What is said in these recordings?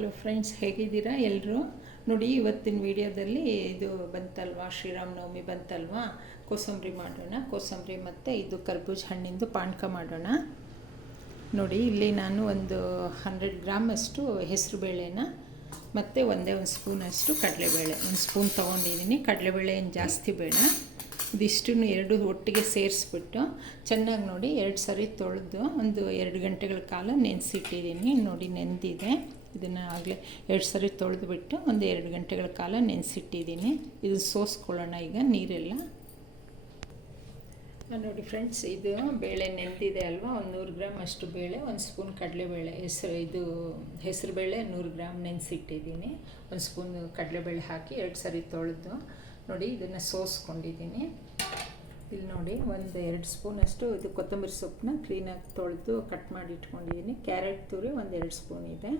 Hello friends ಹೇಗಿದ್ದೀರಾ ಎಲ್ಲರೂ ನೋಡಿ, ಇವತ್ತಿನ ವಿಡಿಯೋದಲ್ಲಿ ಇದು ಬಂತಲ್ವಾ? ಶ್ರೀರಾಮನವಮಿ ಬಂತಲ್ವಾ? ಕೋಸಂಬರಿ ಮಾಡೋಣ. ಕೋಸಂಬರಿ ಮತ್ತು ಇದು ಕರ್ಬೂಜ ಹಣ್ಣಿಂದು ಪಾನಕ ಮಾಡೋಣ. ನೋಡಿ, ಇಲ್ಲಿ ನಾನು ಒಂದು ಹಂಡ್ರೆಡ್ ಗ್ರಾಮಷ್ಟು ಹೆಸರುಬೇಳೆನ, ಮತ್ತು ಒಂದೇ ಒಂದು ಸ್ಪೂನಷ್ಟು ಕಡಲೆಬೇಳೆ. ಒಂದು ಸ್ಪೂನ್ ತೊಗೊಂಡಿದ್ದೀನಿ. ಕಡಲೆಬೇಳೆ ಏನು ಜಾಸ್ತಿ ಬೇಡ. ಇದಿಷ್ಟನ್ನು ಎರಡು ಒಟ್ಟಿಗೆ ಸೇರಿಸ್ಬಿಟ್ಟು ಚೆನ್ನಾಗಿ ನೋಡಿ ಎರಡು ಸರಿ ತೊಳೆದು ಒಂದು ಎರಡು ಗಂಟೆಗಳ ಕಾಲ ನೆನೆಸಿಟ್ಟಿದ್ದೀನಿ. ನೋಡಿ ನೆಂದಿದೆ. ಇದನ್ನು ಆಗಲೇ ಎರಡು ಸರಿ ತೊಳೆದುಬಿಟ್ಟು ಒಂದು ಎರಡು ಗಂಟೆಗಳ ಕಾಲ ನೆನೆಸಿಟ್ಟಿದ್ದೀನಿ. ಇದು ಸೋಸ್ಕೊಳ್ಳೋಣ ಈಗ ನೀರೆಲ್ಲ. ನೋಡಿ ಫ್ರೆಂಡ್ಸ್, ಇದು ಬೇಳೆ ನೆಂದಿದೆ ಅಲ್ವಾ? ಒಂದು ನೂರು ಗ್ರಾಮ್ ಅಷ್ಟು ಬೇಳೆ, ಒಂದು ಸ್ಪೂನ್ ಕಡಲೆಬೇಳೆ. ಹೆಸರು, ಇದು ಹೆಸರು ಬೇಳೆ ನೂರು ಗ್ರಾಮ್ ನೆನೆಸಿಟ್ಟಿದ್ದೀನಿ. ಒಂದು ಸ್ಪೂನ್ ಕಡಲೆಬೇಳೆ ಹಾಕಿ ಎರಡು ಸರಿ ತೊಳೆದು ನೋಡಿ ಇದನ್ನು ಸೋಸ್ಕೊಂಡಿದ್ದೀನಿ. ಇಲ್ಲಿ ನೋಡಿ ಒಂದು ಎರಡು ಸ್ಪೂನಷ್ಟು ಇದು ಕೊತ್ತಂಬರಿ ಸೊಪ್ಪನ್ನ ಕ್ಲೀನಾಗಿ ತೊಳೆದು ಕಟ್ ಮಾಡಿ ಇಟ್ಕೊಂಡಿದ್ದೀನಿ. ಕ್ಯಾರೆಟ್ ತುರಿ ಒಂದು ಎರಡು ಸ್ಪೂನ್ ಇದೆ.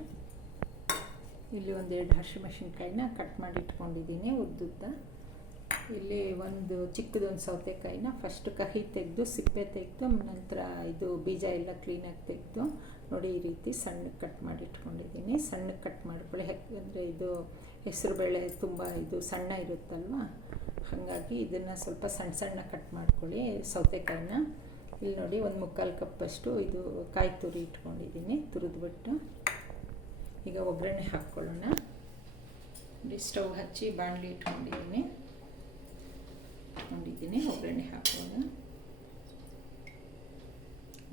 ಇಲ್ಲಿ ಒಂದೆರಡು ಹಸಿಮೆಣ್ಸಿನ್ಕಾಯಿನ ಕಟ್ ಮಾಡಿ ಇಟ್ಕೊಂಡಿದ್ದೀನಿ ಉದ್ದುದ್ದ. ಇಲ್ಲಿ ಒಂದು ಚಿಕ್ಕದೊಂದು ಸೌತೆಕಾಯಿನ ಫಸ್ಟ್ ಕಹಿ ತೆಗೆದು, ಸಿಪ್ಪೆ ತೆಗೆದು, ನಂತರ ಇದು ಬೀಜ ಎಲ್ಲ ಕ್ಲೀನಾಗಿ ತೆಗೆದು ನೋಡಿ ಈ ರೀತಿ ಸಣ್ಣಕ್ಕೆ ಕಟ್ ಮಾಡಿ ಇಟ್ಕೊಂಡಿದ್ದೀನಿ. ಸಣ್ಣಕ್ಕೆ ಕಟ್ ಮಾಡ್ಕೊಳ್ಳಿ. ಯಾಕೆಂದರೆ ಇದು ಹೆಸರುಬೇಳೆ ತುಂಬ ಇದು ಸಣ್ಣ ಇರುತ್ತಲ್ವ? ಹಾಗಾಗಿ ಇದನ್ನು ಸ್ವಲ್ಪ ಸಣ್ಣ ಸಣ್ಣ ಕಟ್ ಮಾಡ್ಕೊಳ್ಳಿ ಸೌತೆಕಾಯಿನ. ಇಲ್ಲಿ ನೋಡಿ ಒಂದು ಮುಕ್ಕಾಲು ಕಪ್ಪಷ್ಟು ಇದು ಕಾಯಿ ತುರಿ ಇಟ್ಕೊಂಡಿದ್ದೀನಿ, ತುರಿದ್ಬಿಟ್ಟು. ಈಗ ಒಗ್ಗರಣೆ ಹಾಕ್ಕೊಳ್ಳೋಣ. ನೋಡಿ ಸ್ಟವ್ ಹಚ್ಚಿ ಬಾಣಲಿ ಇಟ್ಕೊಂಡಿದ್ದೀನಿ. ಇಟ್ಕೊಂಡಿದ್ದೀನಿ ಒಗ್ಗರಣೆ ಹಾಕೋಣ.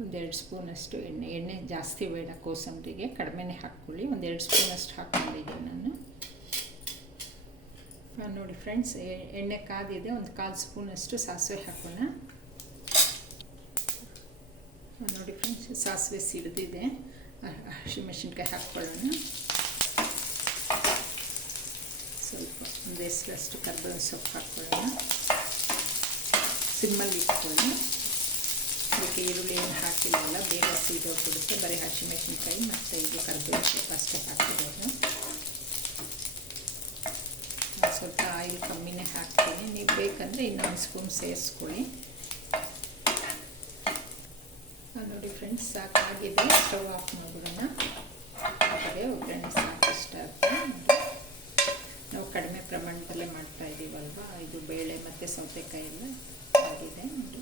ಒಂದೆರಡು ಸ್ಪೂನಷ್ಟು ಎಣ್ಣೆ ಎಣ್ಣೆ ಜಾಸ್ತಿ ಬೇಡ ಕೋಸಂಬರಿಗೆ, ಕಡಿಮೆನೇ ಹಾಕ್ಕೊಳ್ಳಿ. ಒಂದೆರಡು ಸ್ಪೂನಷ್ಟು ಹಾಕ್ಕೊಂಡಿದ್ದೀನಿ ನಾನು. ನೋಡಿ ಫ್ರೆಂಡ್ಸ್ ಎಣ್ಣೆ ಕಾದಿದೆ, ಒಂದು ಕಾಲು ಸ್ಪೂನಷ್ಟು ಸಾಸಿವೆ ಹಾಕೋಣ. ನೋಡಿ ಫ್ರೆಂಡ್ಸ್, ಸಾಸಿವೆ ಸಿಡಿದಿದೆ. ಹಸಿಮೆಣಸಿನ್ಕಾಯಿ ಹಾಕ್ಕೊಳ್ಳೋಣ. ಸ್ವಲ್ಪ ಒಂದು ಹೆಸರಷ್ಟು ಕರ್ಬೇವಿನ ಸೊಪ್ಪು ಹಾಕ್ಕೊಳ್ಳೋಣ. ಸಿಮ್ಮಲ್ಲಿ ಇಟ್ಕೊಳ್ಳಿ ಅದಕ್ಕೆ ಈರುಳ್ಳಿ ಏನು ಹಾಕಿಲ್ಲಲ್ಲ ಬೇಗ ಸೀದೋಗ್ಬಿಡುತ್ತೆ ಬರೀ ಹಸಿಮೆಣಸಿನ್ಕಾಯಿ ಮತ್ತು ಇದು ಕರ್ಬೇವಿನ ಸೊಪ್ಪು ಅಷ್ಟೇ ಹಾಕಿರೋದು. ಸ್ವಲ್ಪ ಆಯಿಲ್ ಕಮ್ಮಿನೇ ಹಾಕ್ತೀನಿ. ನೀವು ಬೇಕಂದರೆ ಇನ್ನೊಂದು ಸ್ಪೂನ್ ಸೇರಿಸ್ಕೊಳ್ಳಿ. ನೋಡಿ ಫ್ರೆಂಡ್ಸ್ ಸಾಕಾಗಿದೆ ಸ್ಟವ್ ಆಫ್ ಮಾಡೋಣ ಅದೇ ಒಗ್ಗರಣೆ ಸಾಕಷ್ಟ ನಾವು ಕಡಿಮೆ ಪ್ರಮಾಣದಲ್ಲೇ ಮಾಡ್ತಾ ಇದ್ದೀವಲ್ವ ಇದು ಬೇಳೆ ಮತ್ತು ಸೌತೆಕಾಯಿ ಎಲ್ಲ ಆಗಿದೆ. ನೋಡಿ.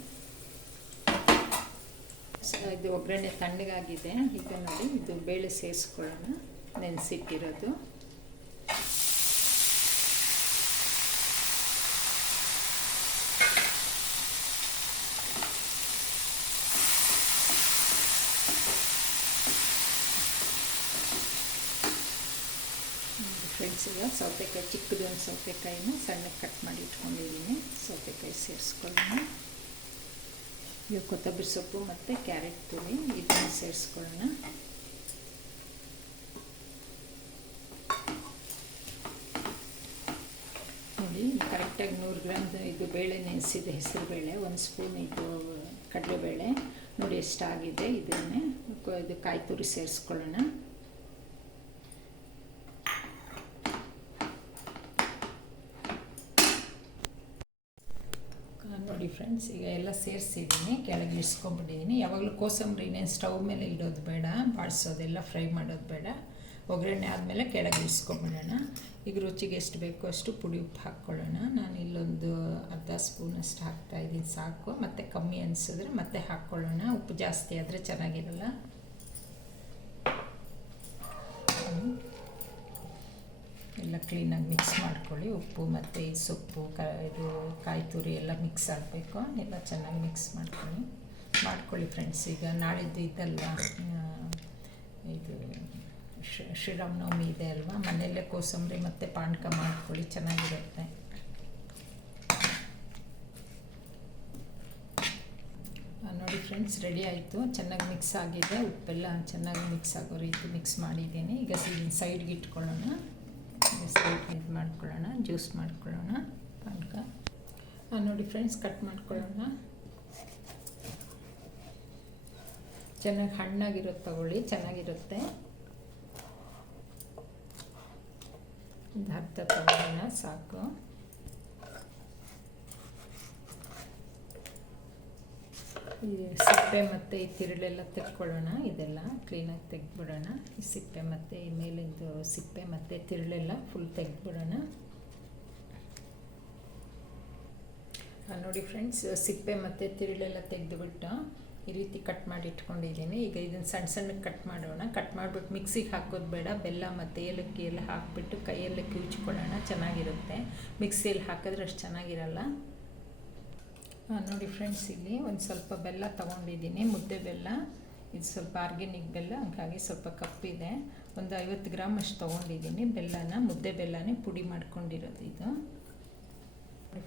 ಇದು ಒಗ್ಗರಣೆ ತಣ್ಣಗಾಗಿದೆ. ಈಗ ನೋಡಿ, ಇದು ಬೇಳೆ ಸೇರಿಸ್ಕೊಳ್ಳೋಣ. ನೆನೆಸಿಟ್ಟಿರೋದು. ಫ್ರೆಂಡ್ಸ್ ಈಗ ಸೌತೆಕಾಯಿ ಚಿಕ್ಕದು ಒಂದು ಸೌತೆಕಾಯಿನ ಸಣ್ಣಕ್ಕೆ ಕಟ್ ಮಾಡಿ ಇಟ್ಕೊಂಡಿದ್ದೀನಿ. ಸೌತೆಕಾಯಿ ಸೇರಿಸ್ಕೊಳ್ಳೋಣ. ಈಗ ಕೊತ್ತಂಬರಿ ಸೊಪ್ಪು ಮತ್ತು ಕ್ಯಾರೆಟ್ ತುರಿ ಇದನ್ನು ಸೇರಿಸ್ಕೊಳ್ಳೋಣ. ನೋಡಿ, ಕರೆಕ್ಟಾಗಿ ನೂರು ಗ್ರಾಮ್ ಇದು ಬೇಳೆ ನೆನೆಸಿದೆ, ಹೆಸರು ಬೇಳೆ, ಒಂದು ಸ್ಪೂನ್ ಇದು ಕಡಲೆಬೇಳೆ. ನೋಡಿ, ಎಷ್ಟಾಗಿದೆ ಇದನ್ನೇ. ಇದು ಕಾಯಿ ತುರಿ ಸೇರಿಸ್ಕೊಳ್ಳೋಣ ನೋಡಿ ಫ್ರೆಂಡ್ಸ್ ಈಗ ಎಲ್ಲ ಸೇರಿಸಿದ್ದೀನಿ, ಕೆಳಗೆ ಇಳಿಸ್ಕೊಂಡ್ಬಿಟ್ಟಿದ್ದೀನಿ ಯಾವಾಗಲೂ ಕೋಸಂಬರಿನೇನು ಸ್ಟವ್ ಮೇಲೆ ಇಡೋದು ಬೇಡ, ಬಾಡಿಸೋದೆಲ್ಲ ಫ್ರೈ ಮಾಡೋದು ಬೇಡ. ಒಗ್ಗರಣೆ ಆದಮೇಲೆ ಕೆಳಗೆ ಇಳಿಸ್ಕೊಂಬಿಡೋಣ ಈಗ ರುಚಿಗೆ ಎಷ್ಟು ಬೇಕೋ ಅಷ್ಟು ಪುಡಿ ಉಪ್ಪು ಹಾಕ್ಕೊಳ್ಳೋಣ. ನಾನು ಇಲ್ಲೊಂದು ಅರ್ಧ ಸ್ಪೂನಷ್ಟು ಹಾಕ್ತಾಯಿದ್ದೀನಿ ಸಾಕು. ಮತ್ತು ಕಮ್ಮಿ ಅನಿಸಿದ್ರೆ ಮತ್ತೆ ಹಾಕ್ಕೊಳ್ಳೋಣ. ಉಪ್ಪು ಜಾಸ್ತಿ ಆದರೆ ಚೆನ್ನಾಗಿರಲ್ಲ. ಎಲ್ಲ ಕ್ಲೀನಾಗಿ ಮಿಕ್ಸ್ ಮಾಡ್ಕೊಳ್ಳಿ. ಉಪ್ಪು ಮತ್ತು ಸೊಪ್ಪು, ಕ, ಇದು ಕಾಯಿ ತುರಿ ಎಲ್ಲ ಮಿಕ್ಸ್ ಆಗಬೇಕು. ಎಲ್ಲ ಚೆನ್ನಾಗಿ ಮಿಕ್ಸ್ ಮಾಡ್ಕೊಳ್ಳಿ. ಮಾಡ್ಕೊಳ್ಳಿ ಫ್ರೆಂಡ್ಸ್ ಈಗ ನಾಳಿದ್ದು ಇದಲ್ಲ ಇದು ಶ್ರೀರಾಮನವಮಿ ಇದೆ ಅಲ್ವಾ? ಮನೆಯಲ್ಲೇ ಕೋಸಂಬರಿ ಮತ್ತು ಪಾನಕ ಮಾಡ್ಕೊಳ್ಳಿ, ಚೆನ್ನಾಗಿರುತ್ತೆ. ನೋಡಿ ಫ್ರೆಂಡ್ಸ್ ರೆಡಿ ಆಯಿತು. ಚೆನ್ನಾಗಿ ಮಿಕ್ಸ್ ಆಗಿದೆ. ಉಪ್ಪೆಲ್ಲ ಚೆನ್ನಾಗಿ ಮಿಕ್ಸ್ ಆಗೋ ರೀತಿ ಮಿಕ್ಸ್ ಮಾಡಿದ್ದೀನಿ. ಈಗ ಸೈಡ್ಗೆ ಇಟ್ಕೊಳ್ಳೋಣ. ಇದು ಮಾಡ್ಕೊಳ್ಳೋಣ, ಜ್ಯೂಸ್ ಮಾಡ್ಕೊಳ್ಳೋಣ, ಪಾನಕ. ನೋಡಿ ಫ್ರೆಂಡ್ಸ್, ಕಟ್ ಮಾಡ್ಕೊಳ್ಳೋಣ. ಚೆನ್ನಾಗಿ ಹಣ್ಣಾಗಿರೋದು ತಗೊಳ್ಳಿ, ಚೆನ್ನಾಗಿರುತ್ತೆ. ಒಂದು ಹತ್ತು ತಗೊಳ್ಳೋಣ, ಸಾಕು. ಈ ಸಿಪ್ಪೆ ಮತ್ತು ಈ ತಿರುಳೆಲ್ಲ ತೆಕ್ಕೊಳ್ಳೋಣ, ಇದೆಲ್ಲ ಕ್ಲೀನಾಗಿ ತೆಗೆದ್ಬಿಡೋಣ. ಈ ಸಿಪ್ಪೆ ಮತ್ತು ಈ ಮೇಲಿಂದು ಸಿಪ್ಪೆ ಮತ್ತು ತಿರುಳೆಲ್ಲ ಫುಲ್ ತೆಗೆದ್ಬಿಡೋಣ. ನೋಡಿ ಫ್ರೆಂಡ್ಸ್ ಸಿಪ್ಪೆ ಮತ್ತು ತಿರುಳೆಲ್ಲ ತೆಗೆದುಬಿಟ್ಟು ಈ ರೀತಿ ಕಟ್ ಮಾಡಿ ಇಟ್ಕೊಂಡಿದ್ದೀನಿ. ಈಗ ಇದನ್ನು ಸಣ್ಣ ಸಣ್ಣಗೆ ಕಟ್ ಮಾಡೋಣ. ಕಟ್ ಮಾಡಿಬಿಟ್ಟು ಮಿಕ್ಸಿಗೆ ಹಾಕೋದು ಬೇಡ. ಬೆಲ್ಲ ಮತ್ತು ಏಲಕ್ಕಿ ಎಲ್ಲ ಹಾಕಿಬಿಟ್ಟು ಕೈಯಲ್ಲೇ ಕಿವಿಚ್ಕೊಳ್ಳೋಣ ಚೆನ್ನಾಗಿರುತ್ತೆ. ಮಿಕ್ಸಿಯಲ್ಲಿ ಹಾಕಿದ್ರೆ ಅಷ್ಟು ಚೆನ್ನಾಗಿರಲ್ಲ. ನೋಡಿ ಫ್ರೆಂಡ್ಸ್ ಇಲ್ಲಿ ಒಂದು ಸ್ವಲ್ಪ ಬೆಲ್ಲ ತೊಗೊಂಡಿದ್ದೀನಿ, ಮುದ್ದೆ ಬೆಲ್ಲ. ಇದು ಸ್ವಲ್ಪ ಆರ್ಗ್ಯಾನಿಕ್ ಬೆಲ್ಲ, ಹಾಗಾಗಿ ಸ್ವಲ್ಪ ಕಪ್ಪಿದೆ ಒಂದು ಐವತ್ತು ಗ್ರಾಮ್ ಅಷ್ಟು ತೊಗೊಂಡಿದ್ದೀನಿ ಬೆಲ್ಲನ, ಮುದ್ದೆ ಬೆಲ್ಲನೇ ಪುಡಿ ಮಾಡ್ಕೊಂಡಿರೋದು ಇದು.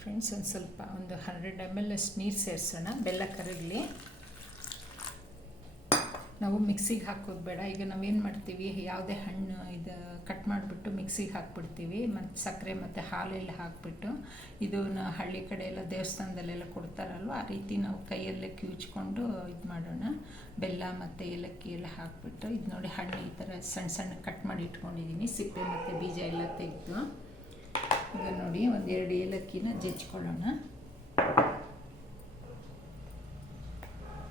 ಫ್ರೆಂಡ್ಸ್ ಒಂದು ಸ್ವಲ್ಪ, ಒಂದು ಹಂಡ್ರೆಡ್ ಎಂ ಎಲ್ ಅಷ್ಟು ನೀರು ಸೇರಿಸೋಣ, ಬೆಲ್ಲ ಕರಗಲಿ. ನಾವು ಮಿಕ್ಸಿಗೆ ಹಾಕೋದು ಬೇಡ. ಈಗ ನಾವೇನು ಮಾಡ್ತೀವಿ, ಯಾವುದೇ ಹಣ್ಣು ಇದು ಕಟ್ ಮಾಡಿಬಿಟ್ಟು ಮಿಕ್ಸಿಗೆ ಹಾಕ್ಬಿಡ್ತೀವಿ. ಮತ್ತು ಸಕ್ಕರೆ ಮತ್ತು ಹಾಲೆಲ್ಲ ಹಾಕ್ಬಿಟ್ಟು ಇದನ್ನ ಹಳ್ಳಿ ಕಡೆ ಎಲ್ಲ ದೇವಸ್ಥಾನದಲ್ಲೆಲ್ಲ ಕೊಡ್ತಾರಲ್ವ, ಆ ರೀತಿ ನಾವು ಕೈಯಲ್ಲೇ ಕಿವುಚ್ಕೊಂಡು ಇದು ಮಾಡೋಣ. ಬೆಲ್ಲ ಮತ್ತು ಏಲಕ್ಕಿ ಎಲ್ಲ ಹಾಕ್ಬಿಟ್ಟು ಇದು ನೋಡಿ ಹಣ್ಣು ಈ ಥರ ಸಣ್ಣ ಸಣ್ಣ ಕಟ್ ಮಾಡಿ ಇಟ್ಕೊಂಡಿದ್ದೀನಿ ಸಿಪ್ಪೆ ಮತ್ತು ಬೀಜ ಎಲ್ಲ ತೆಗೆದು. ಈಗ ನೋಡಿ ಒಂದೆರಡು ಏಲಕ್ಕಿನ ಜಜ್ಕೊಳ್ಳೋಣ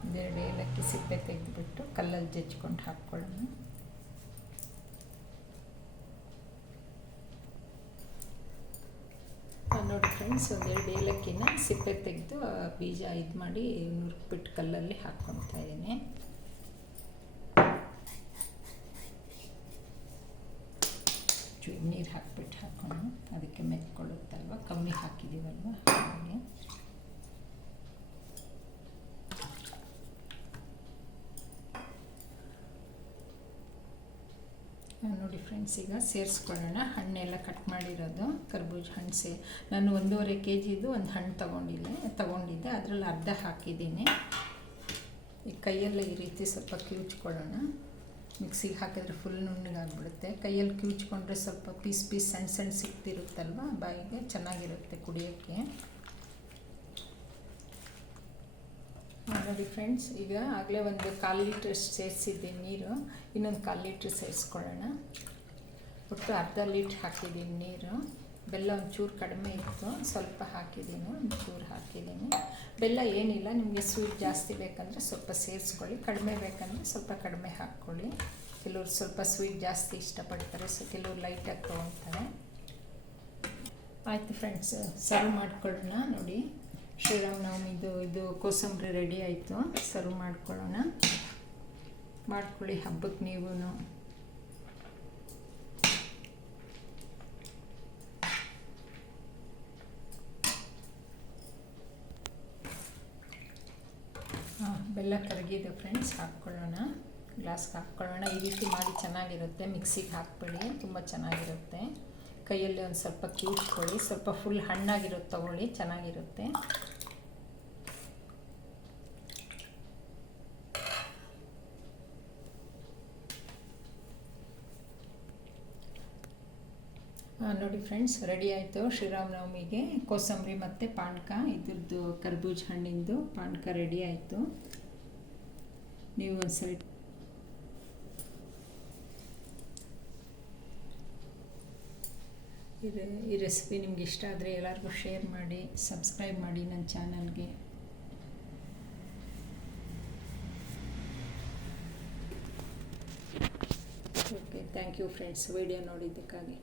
ಒಂದೆರಡು ಏಲಕ್ಕಿ ಸಿಪ್ಪೆ ತೆಗೆದುಬಿಟ್ಟು ಕಲ್ಲಲ್ಲಿ ಜಜ್ಕೊಂಡು ಹಾಕ್ಕೊಳ್ಳೋಣ. ನೋಡಿ ಫ್ರೆಂಡ್ಸ್ ಒಂದೆರಡು ಏಲಕ್ಕಿನ ಸಿಪ್ಪೆ ತೆಗೆದು ಬೀಜ ಇದು ಮಾಡಿ ನುರ್ಕ್ಬಿಟ್ಟು ಕಲ್ಲಲ್ಲಿ ಹಾಕ್ಕೊಳ್ತಾ ಇದ್ದೀನಿ. ನೀರು ಹಾಕ್ಬಿಟ್ಟು ಹಾಕೋಣ. ಅದಕ್ಕೆ ಮೆತ್ಕೊಳ್ಳುತ್ತಲ್ವ? ಕಮ್ಮಿ ಹಾಕಿದ್ದೀವಲ್ವ ಹಾಗೆ ಆ, ನೋಡಿ ಫ್ರೆಂಡ್ಸ್ ಈಗ ಸೇರಿಸ್ಕೊಳ್ಳೋಣ. ಹಣ್ಣೆಲ್ಲ ಕಟ್ ಮಾಡಿರೋದು. ಕರ್ಬೂಜ ಹಣ್ಣು ಸೇ ನಾನು ಒಂದೂವರೆ ಕೆ ಜಿದು ಒಂದು ಹಣ್ಣು ತೊಗೊಂಡಿದ್ದೆ. ತೊಗೊಂಡಿದ್ದೆ. ಅದರಲ್ಲಿ ಅರ್ಧ ಹಾಕಿದ್ದೀನಿ. ಈ ಕೈಯೆಲ್ಲ ಈ ರೀತಿ ಸ್ವಲ್ಪ ಕಿವುಚ್ಕೊಳ್ಳೋಣ. ಮಿಕ್ಸಿಗೆ ಹಾಕಿದ್ರೆ ಫುಲ್ ನುಣ್ಣಗಾಗ್ಬಿಡುತ್ತೆ ಕೈಯಲ್ಲಿ ಕಿವುಚ್ಕೊಂಡ್ರೆ ಸ್ವಲ್ಪ ಪೀಸ್ ಪೀಸ್ ಸಣ್ಣ ಸಣ್ಣ ಸಿಕ್ತಿರುತ್ತಲ್ವ ಬಾಯಿಗೆ ಚೆನ್ನಾಗಿರುತ್ತೆ ಕುಡಿಯೋಕ್ಕೆ. ನೋಡಿ ಫ್ರೆಂಡ್ಸ್ ಈಗ ಆಗಲೇ ಒಂದು ಕಾಲು ಲೀಟ್ರ್ ಸೇರಿಸಿದ್ದೀನಿ ನೀರು. ಇನ್ನೊಂದು ಕಾಲು ಲೀಟ್ರ್ ಸೇರಿಸ್ಕೊಳ್ಳೋಣ. ಒಟ್ಟು ಅರ್ಧ ಲೀಟ್ರ್ ಹಾಕಿದ್ದೀನಿ ನೀರು. ಬೆಲ್ಲ ಒಂಚೂರು ಕಡಿಮೆ ಇತ್ತು. ಸ್ವಲ್ಪ ಹಾಕಿದ್ದೀನಿ, ಒಂಚೂರು ಹಾಕಿದ್ದೀನಿ. ಬೆಲ್ಲ ಏನಿಲ್ಲ, ನಿಮಗೆ ಸ್ವೀಟ್ ಜಾಸ್ತಿ ಬೇಕಂದರೆ ಸ್ವಲ್ಪ ಸೇರಿಸ್ಕೊಳ್ಳಿ. ಕಡಿಮೆ ಬೇಕಂದರೆ ಸ್ವಲ್ಪ ಕಡಿಮೆ ಹಾಕ್ಕೊಳ್ಳಿ. ಕೆಲವ್ರು ಸ್ವಲ್ಪ ಸ್ವೀಟ್ ಜಾಸ್ತಿ ಇಷ್ಟಪಡ್ತಾರೆ ಸೊ ಕೆಲವ್ರು ಲೈಟಾಗಿ ತೊಗೊತಾರೆ ಆಯಿತು ಫ್ರೆಂಡ್ಸ್ ಸರ್ವ್ ಮಾಡ್ಕೊಳ್ಳೋಣ ನೋಡಿ. ಶ್ರೀರಾಮನವಮಿದು ಇದು ಕೋಸಂಬರಿ ರೆಡಿ ಆಯಿತು. ಸರ್ವ್ ಮಾಡ್ಕೊಳ್ಳೋಣ. ಮಾಡ್ಕೊಳ್ಳಿ ಹಬ್ಬಕ್ಕೆ ನೀವು ಬೆಲ್ಲ ಕರಗಿದೆ ಫ್ರೆಂಡ್ಸ್ ಹಾಕ್ಕೊಳ್ಳೋಣ. ಗ್ಲಾಸ್ಗೆ ಹಾಕ್ಕೊಳ್ಳೋಣ. ಈ ರೀತಿ ಮಾಡಿ ಚೆನ್ನಾಗಿರುತ್ತೆ. ಮಿಕ್ಸಿಗೆ ಹಾಕ್ಬೇಡಿ. ತುಂಬ ಚೆನ್ನಾಗಿರುತ್ತೆ. ಕೈಯಲ್ಲಿ ಒಂದು ಸ್ವಲ್ಪ ಕೀಟ್ಕೊಳ್ಳಿ ಸ್ವಲ್ಪ ಫುಲ್ ಹಣ್ಣಾಗಿರೋದು ತಗೊಳ್ಳಿ. ಚೆನ್ನಾಗಿರುತ್ತೆ. ನೋಡಿ ಫ್ರೆಂಡ್ಸ್ ರೆಡಿ ಆಯಿತು. ಶ್ರೀರಾಮನವಮಿಗೆ ಕೋಸಂಬರಿ ಮತ್ತು ಪಾನಕ, ಇದ್ರದ್ದು ಕರ್ಬೂಜ ಹಣ್ಣಿಂದು ಪಾನಕ ರೆಡಿ ಆಯಿತು. ನೀವು ಒಂದ್ಸರಿ ಈ ರೆಸಿಪಿ ನಿಮ್ಗೆ ಇಷ್ಟ ಆದರೆ ಎಲ್ಲರಿಗೂ ಶೇರ್ ಮಾಡಿ ಸಬ್ಸ್ಕ್ರೈಬ್ ಮಾಡಿ ನನ್ನ ಚಾನಲ್ಗೆ okay thank you friends video ನೋಡಿದ್ದಕ್ಕಾಗಿ.